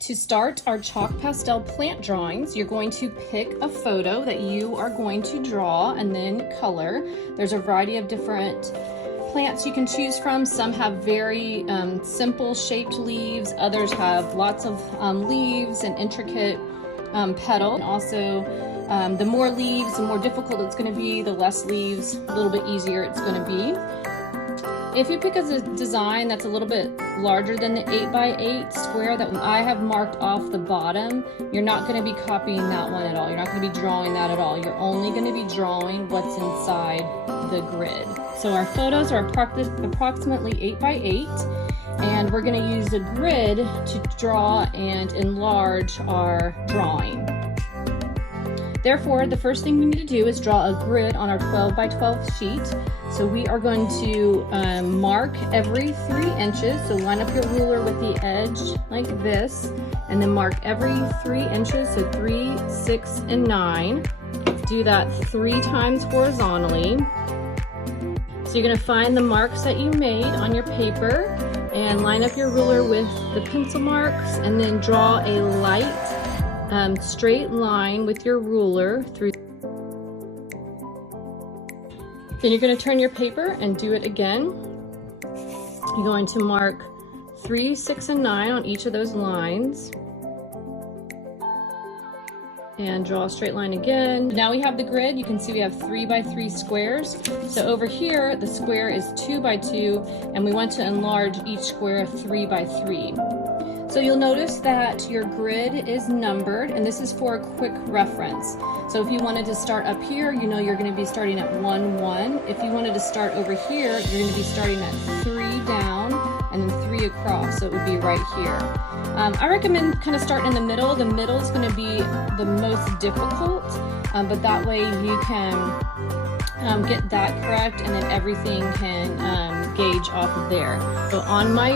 To start our chalk pastel plant drawings, you're going to pick a photo that you are going to draw and then color. There's a variety of different plants you can choose from. Some have very simple shaped leaves, others have lots of leaves and intricate petal. And also, the more leaves, the more difficult it's going to be, the less leaves, a little bit easier it's going to be. If you pick a design that's a little bit larger than the 8x8 square that I have marked off the bottom, you're not going to be copying that one at all. You're not going to be drawing that at all. You're only going to be drawing what's inside the grid. So our photos are approximately 8x8, and we're going to use the grid to draw and enlarge our drawing. Therefore, the first thing we need to do is draw a grid on our 12x12 sheet. So we are going to mark every 3 inches. So line up your ruler with the edge like this, and then mark every 3 inches, so 3, 6, and 9. Do that 3 times horizontally. So you're gonna find the marks that you made on your paper and line up your ruler with the pencil marks, and then draw a light straight line with your ruler through. Then you're going to turn your paper and do it again. You're going to mark 3, 6, and 9 on each of those lines. And draw a straight line again. Now we have the grid. You can see we have 3x3 squares. So over here, the square is 2x2, and we want to enlarge each square 3x3. So you'll notice that your grid is numbered, and this is for a quick reference. So if you wanted to start up here, you know you're going to be starting at 1, 1. If you wanted to start over here, you're going to be starting at 3 down and then 3 across, so it would be right here. I recommend kind of starting in the middle. The middle is going to be the most difficult, but that way you can get that correct, and then everything can gauge off of there. So on my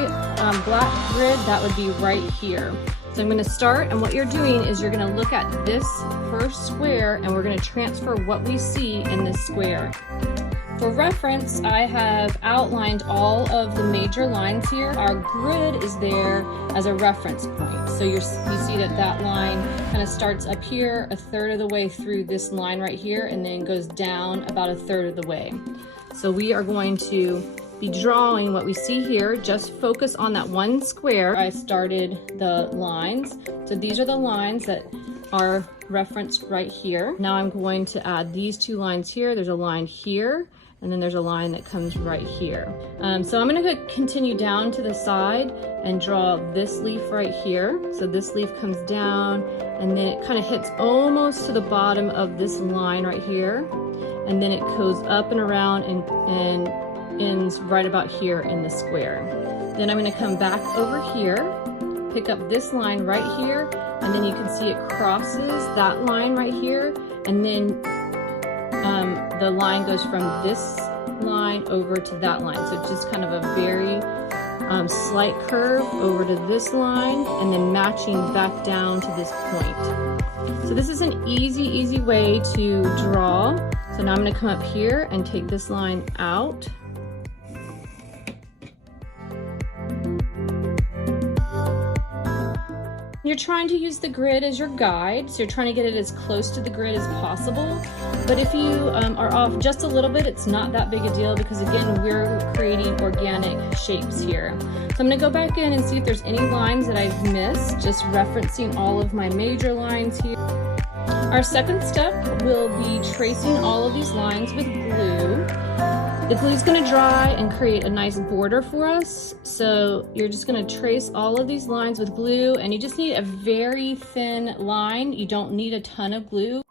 black grid, that would be right here. So I'm going to start, and what you're doing is you're going to look at this first square, and we're going to transfer what we see in this square. For reference, I have outlined all of the major lines here. Our grid is there as a reference point. So you see that line kind of starts up here, a third of the way through this line right here, and then goes down about a third of the way. So we are going to be drawing what we see here. Just focus on that one square. I started the lines. So these are the lines that are referenced right here. Now I'm going to add these 2 lines here. There's a line here, and then there's a line that comes right here. So I'm gonna continue down to the side and draw this leaf right here. So this leaf comes down, and then it kind of hits almost to the bottom of this line right here. And then it goes up and around and ends right about here in the square. Then I'm gonna come back over here, pick up this line right here, and then you can see it crosses that line right here, and then the line goes from this line over to that line. So it's just kind of a very slight curve over to this line, and then matching back down to this point. So this is an easy way to draw. So now I'm going to come up here and take this line out. You're trying to use the grid as your guide, so you're trying to get it as close to the grid as possible. But if you are off just a little bit, it's not that big a deal, because again, we're creating organic shapes here. So I'm going to go back in and see if there's any lines that I've missed, just referencing all of my major lines here. Our second step will be tracing all of these lines with glue. The glue is going to dry and create a nice border for us. So you're just going to trace all of these lines with glue, and you just need a very thin line. You don't need a ton of glue.